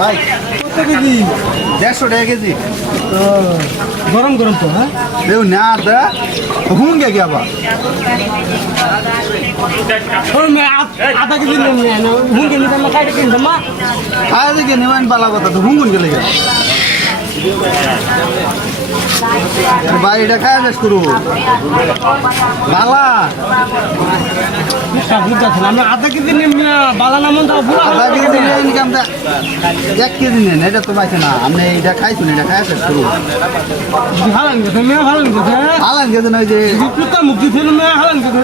ভাই কত কেজি? 150 টাকা কেজি। গরম গরম তো হ্যাঁ দেও না দা হুন গে গিয়া বা আধা কেজি হুঙ্গে নিতাম না কাটে কিনতাম মা আজ কে নেওয়ান পালা কথা তো হুঙ্গুন গেলে গিয়া ভাই এটা খায় শেষ করু বালা আমরা আধা কেজি নিয়ে বালা নামন আধা কেজি নিয়ে ইনকাম 1 কেজি নেন এটা তো পাইছে না আপনি এটা খাইছুন এটা খায় শেষ করু হালান গেছে মেয়ে হালান গেছে হালান গেছে না যে কুত্তা মুক্তি ছিল মেয়ে হালান গেছে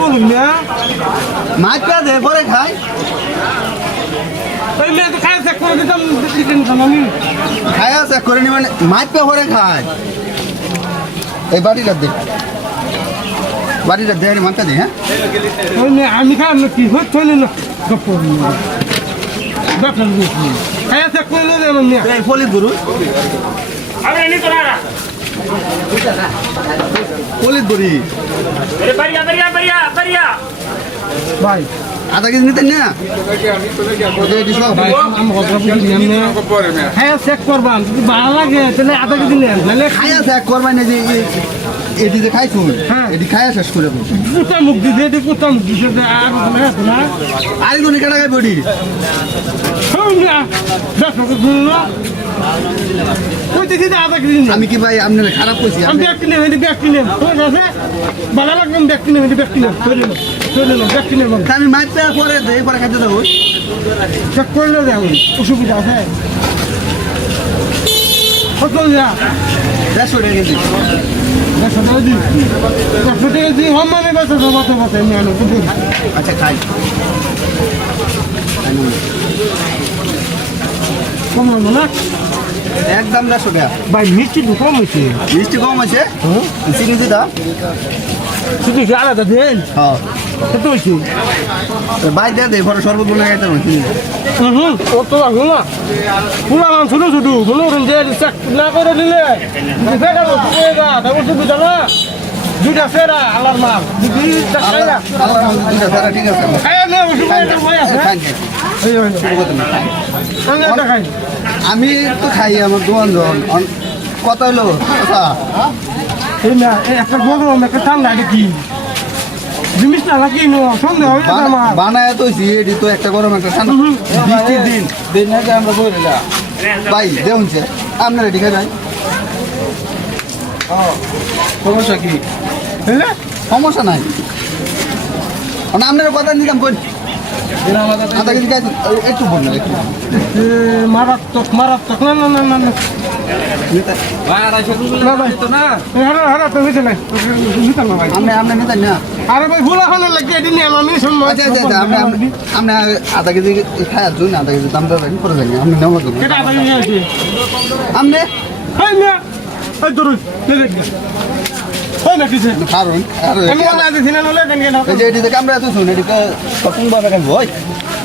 বলুন মেয়ে মাছ পা দে পরে খাই ওই মেয়ে তো খায় চেক করে দিতাম কিনতাম আমি খায় চেক করে নি মানে মাছ পা পরে খায় এই বাটিটা দে মানটা দে হ্যাঁ ওই মেয়ে আমি খাই আমি কি হচ্ছে না গপ্প ব্যবসা খায় চেক করে দিলে আমার মেয়ে এই ফলি গুরু আমি নি তো না ফলি গুরি আরে বাড়িয়া ভাই আধা কেজি নিতেন না হ্যাঁ চেক করবাম যদি ভালো লাগে তাহলে আধা কেজি নেন নাহলে খাইয়া চেক করবাই না যে এটি যে খাইছুন হ্যাঁ। এটি খাইয়া শেষ করে দেবো কুত্তা মুখ দিছে এটি কুত্তা মুখ দিছে আর না আরেকজন কেটা খাই বডি কইতেছি যে আধা কেজি আমি কি ভাই আপনার খারাপ কইছি আমি ব্যাগ কিনে ব্যাগ কিনে ভালো লাগবে ব্যাগ কিনে ব্যাগ কিনে ব্যাগ কিনে আমি মাছ পেয়ে পরে দেই পরে খাইতে দেবো চেক করলে যাবো অসুবিধা আছে কত যা 150 টাকা কেজি 100 টাকা দিই 100 টাকা দিই হম মানে বাসা বাতে আমি আনো আচ্ছা খাই কম হলো না একদম 150 টাকা ভাই মিষ্টি কম হয়েছে মিষ্টি কম আছে চিনি দিদা শুধু কি আলাদা দেন হ্যাঁ কত হয়েছে ভাই দে পরে শরবত বলে খাইতে পারবো চিনি অত লাগলো না পুরা মাংস ছোট ছোট বলুন যে চেক না করে দিলে অসুবিধা না দুইটা সেরা আল্লাহর মাল ঠিক আছে আমি তো খাই আমার দোকান কত হলো একটা গরম একটা ঠান্ডা এটা কি জিনিসটা নাকি সন্দেহ হইতে আমার বানায় তো এটি তো একটা গরম একটা ঠান্ডা বৃষ্টির দিন না যে আমরা বলে যা ভাই দেখুন আপনার এটি খাই ভাই সমস্যা কি সমস্যা নাই আপনার কথা নিতাম কই আধা কেজি খাই একটু বল না একটু মারাত্মক না আপনি নিতেন না আরে ভাই ভুলা হলে লাগে এদিন আমি আচ্ছা আপনি আধা কেজি খাই আসুন আধা কেজি দাম দেবেন করে দেন আপনি নেওয়া আপনি কারণ যে এটিতে কামড়া এত শুন এটিতে কখন বাবা কেন ভয়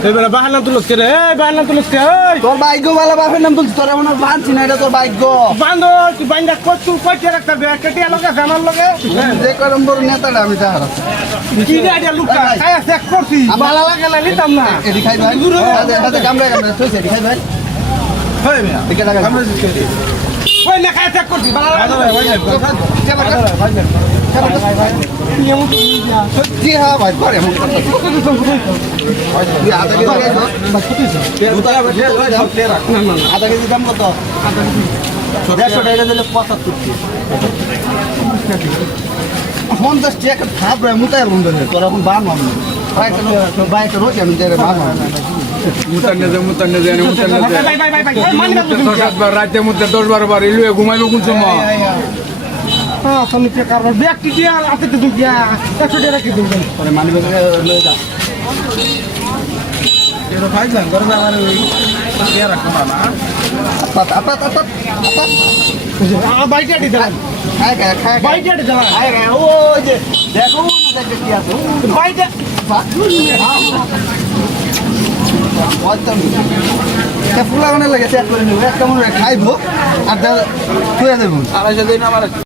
এবারে বাহানা তুলছে রে বাহানা তুলছে তোর বাইক বালা বাপের নাম তুলছি তোর মনে বাঁধছি না এটা তোর বাইক বান্ধব তুই বাইন্দা কত কইতে রাখতে কেটিয়া লগে জামার লগে যে করম বড় নেতাটা আমি তাহার কি গাড়ি লুকা কায়া চেক করছি ভালো লাগে না নিতাম না এটি খাই ভাই এটা কামড়া তুই এটি খাই ভাই হয় মিয়া এটি লাগা কামড়া দিছি ওই না কায়া চেক করছি ভালো লাগে জি হ্যাঁ ভাই করে এমন কথা আধা কেজি আধা কেজি দাম কত 150 টাকা দিলে 75 টাকা খাপ রে মুতায় বন্ধ রে তোর এখন বান মারবো বাইকটা রোজ আমি যাই বান রাতে মধ্যে 10-12 বার এলুয়ে ঘুমাইবো কোন সময় ব্যক্তি দিয়া আপনি তো দিয়া 100 টাকা রাখি দেবেন মানি ব্যাগে লয়ে যা এর ফাইল না করে আমার ওই কে রাখো না আপাত বাইকটা দিলাম খায় বাইকটা দিলাম ও যে দেখো না দেখে কি আছে বাইকটা ফুলা লাগে চেক করে নিব একটা মনে খাইবো আর তুই দেবো 250 দিন আমার